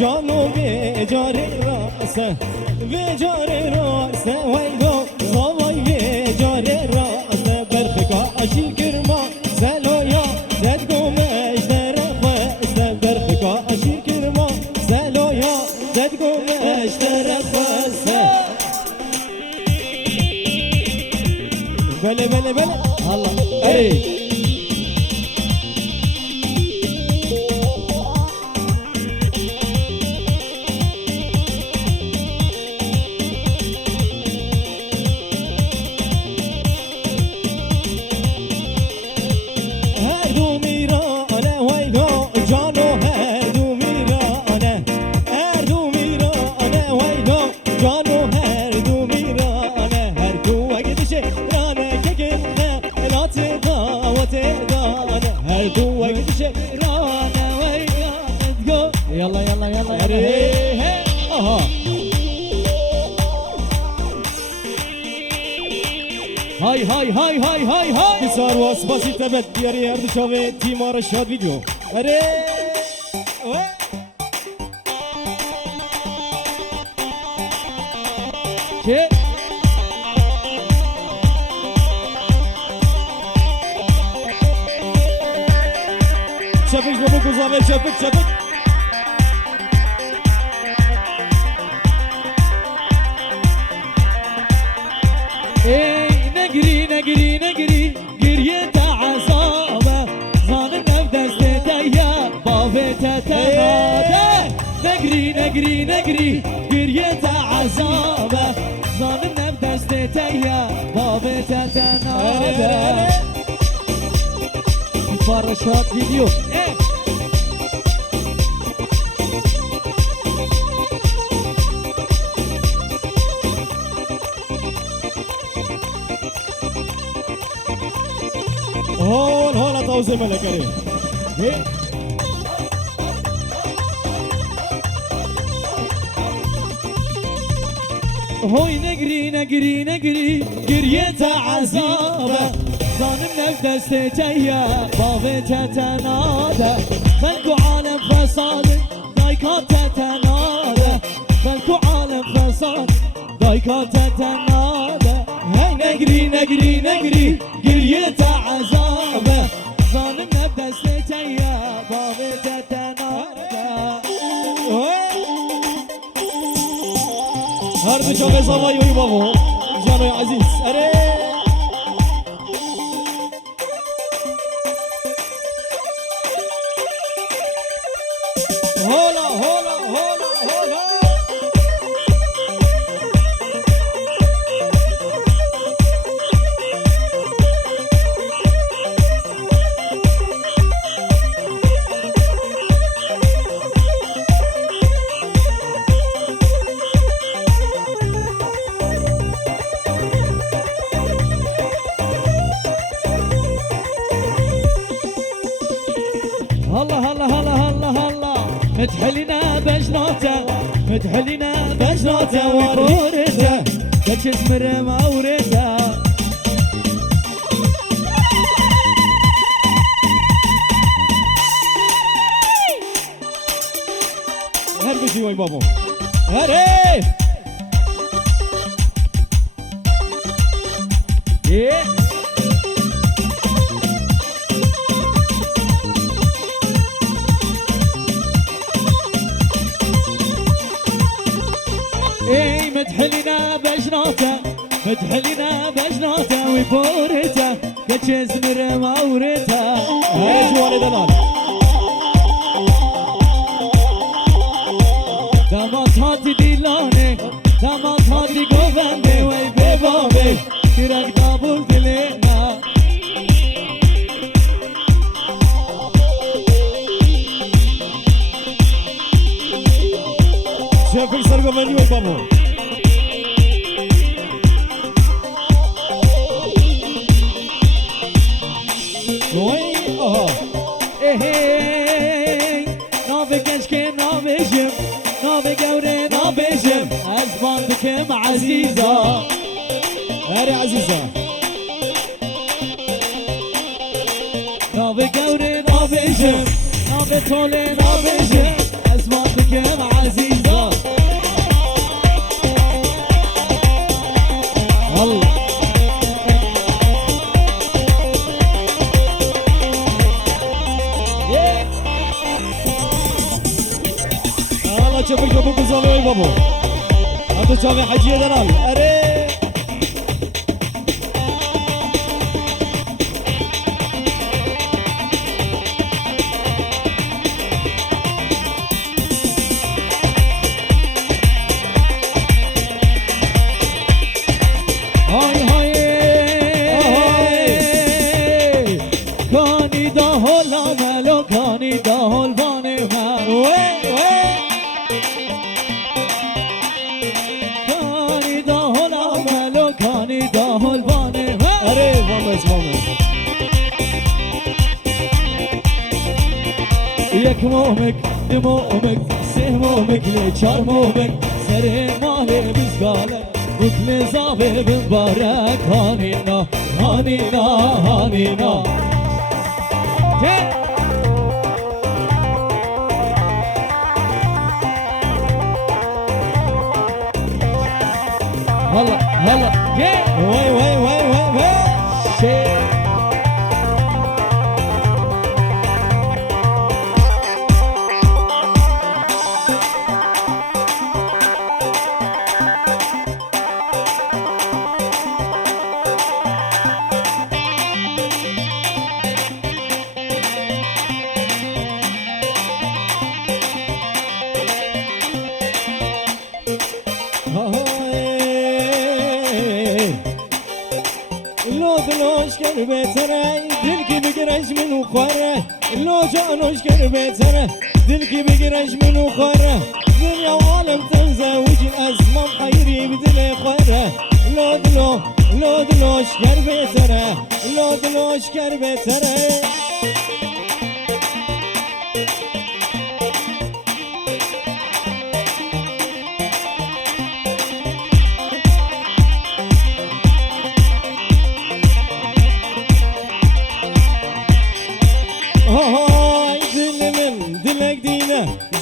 جانو بیجار راسته بیجار راسته ویگو زوای بیجار راسته برخکا اشیل کرما سلویا ددگو مشتر خواسته برخکا اشیل کرما سلویا ددگو مشتر خواسته بله بله بله الله ای يلا يلا يلا يلا اها هاي هاي هاي هاي هاي هاي بسار واسباسي تبت دياري ارد شاوه تيمار شاد فيديو اري شيء شافك بابوك وزامل شافك شافك نجري نجري نجري قريت عصابة ظالمنا بدست ديا بابتها تنادى نجري نجري نجري قريت عصابة ظالمنا بدست ديا بابتها تنادى فرشات فيديو هون هون اتوزي ملك كريم هوي نجري نجري نجري قريت عذابه ظالمنا بدستيا بابتها تنادى ملكو عالم فساد ضايقات تتنادى ملكو عالم فساد ضايقات تتنادى هاي نجري نجري نجري قريت عذابه ظالمنا بدستيا بابتها تنادى هرد شوقي صبايا ويبابو جانو يا عزيز اري هولا هولا هولا هولا هلا هلا هلا هلا هلا متحلنا بجناته متحلنا بجناته ورورته كجسمر ما ورده هربتي وي بابا هري ايه اي متحلنا بجناته متحلنا بجناته ويبورته كجزمر ما ورته يا جوال دلال دامات هاتي ديلاني دامات هاتي قوفندي وي ببابي كرك دابول دلينا شافك سرقو مني وي بابو وي اها ايه نافك اشكي نافجم نافك اوري نافجم ازبانتكم عزيزة هاري عزيزة نافك اوري نافجم نافك تولي نافجم ازبانتكم الله چپک چپک بزنه ای بابا حتی چاوی حجیه دلال اره یک مومک دو مومک سه مومک لی چار مومک سر مال بزگاله بکل زاوه بمبارک هانینا هانینا هانینا هلا هلا وای وای وای وای وای بهتره دل کی بگیرش منو خوره لو جانوش کر بهتره دل کی بگیرش منو خوره دنیا و عالم تنزه وجی اسمم خیری بدل خوره لو دلوش کر بهتره لو دلوش کر بهتره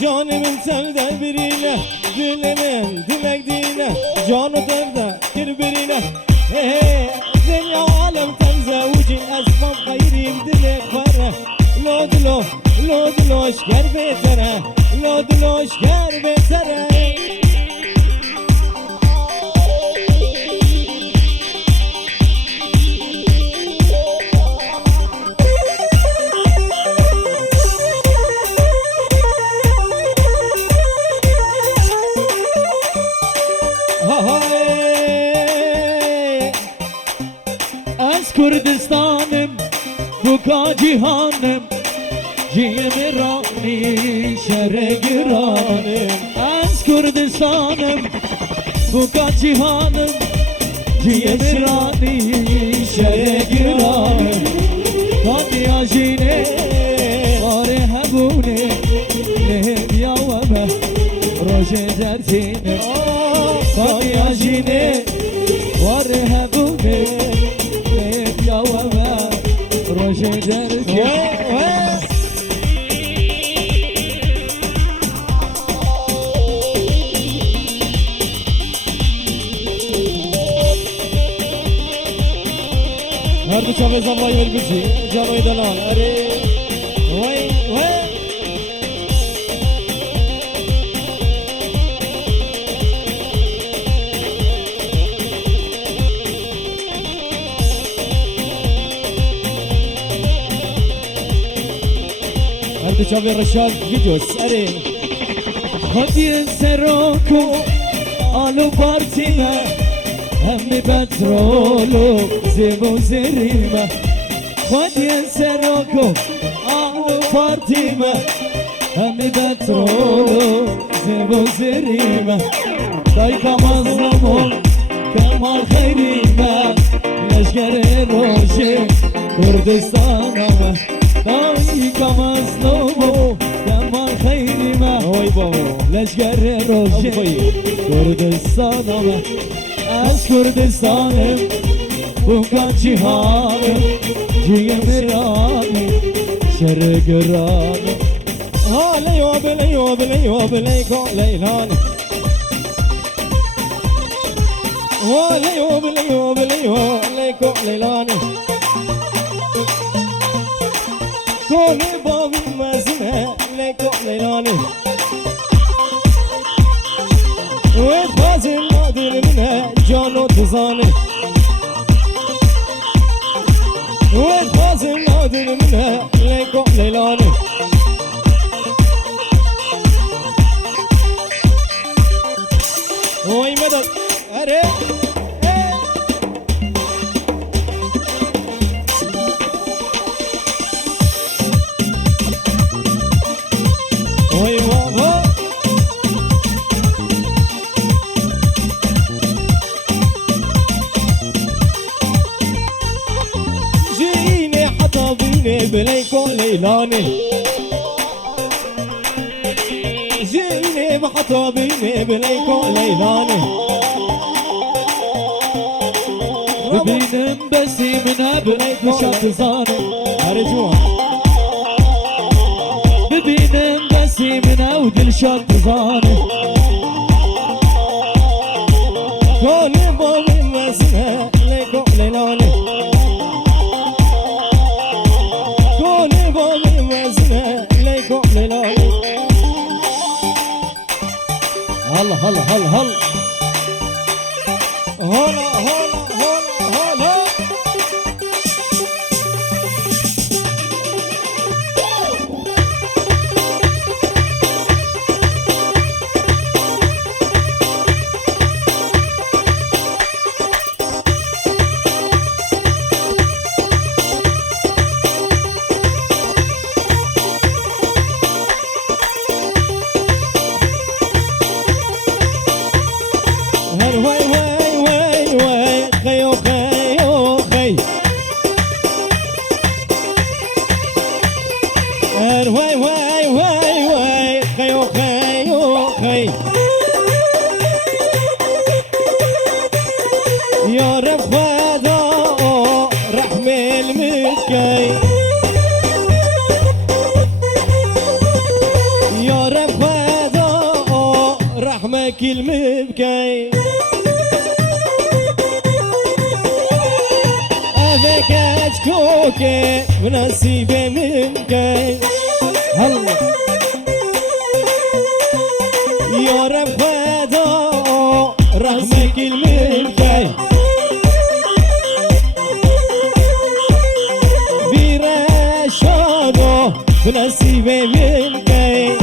Canımın sevda birine Dilimin dilek dine Canı devde birbirine Hey dünya alem tenze Ucin esmam hayrim dilek vere Lo diloş ger betere Lo diloş ger betere Kürdistan'ım, bu cihanım Cimirani, şere giranım Az Kürdistan'ım, bu cihanım Cimirani, şere giranım Hadi ajine, vare hebune Lehim yavame, roje dertine Hadi ajine, vare hebune روشه درکی هر دو چاوه زنبایی بری بچی جانوی دلال اره وی وی Çavi Reşad videos ere Hadi seroku alu partime Hem petrolu zibu zirime Hadi seroku alu partime Hem petrolu zibu zirime Dayka mazlumu kemal hayrime Leşkere roşi Kürdistan'a Dayka mazlumu kemal hayrime Leşkere roşi Kürdistan'a Az Kürdistan'ım bu cihanım Ciğemirani şere göranım Ha leyo beleyo beleyo beleyko leylani Ha leyo beleyo beleyo leyko leylani Kone babim mezine leyko leylani شو تزاني وتخازن نادر منها ليكو ليلاني وي مدد اري وي بابا جيني حطبيني بليكو ليلاني جيني بحطبيني بليكو ليلاني ببين بسي منها بليكو شاطزاني ارجوها ببين بسي منها ودل شاطزاني كوني بابي مسنا ليكو ليلاني كوني بابي مسنا ليكو ليلاني هلا هلا هلا هلا هلا هلا هلا هلا هر وي وي وي وي خيو خيو خي هر وي وي وي وي خيو خيو خي يا رب خدا رحم المكي يا رب خدا رحمك المبكي أبيك أشكوكي ونصيبي منكي هلا يا رب خدا رحمك المبكي برشادو ونصيبي منكي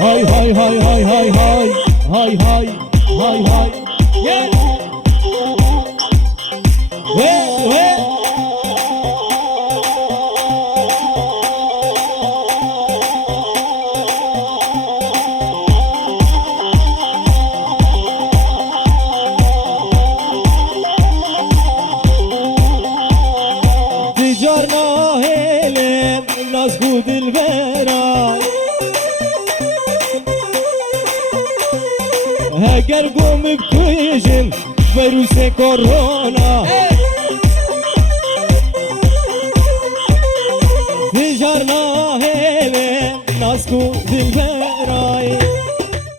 هاي هاي هاي هاي هاي هاي هاي هاي هاي هاي Yeah. وي وي تجارنا هيلم الناس قود البراي هاجر قوم بكويجن فيروس كورونا تجارنا هيلم الناس قود البراي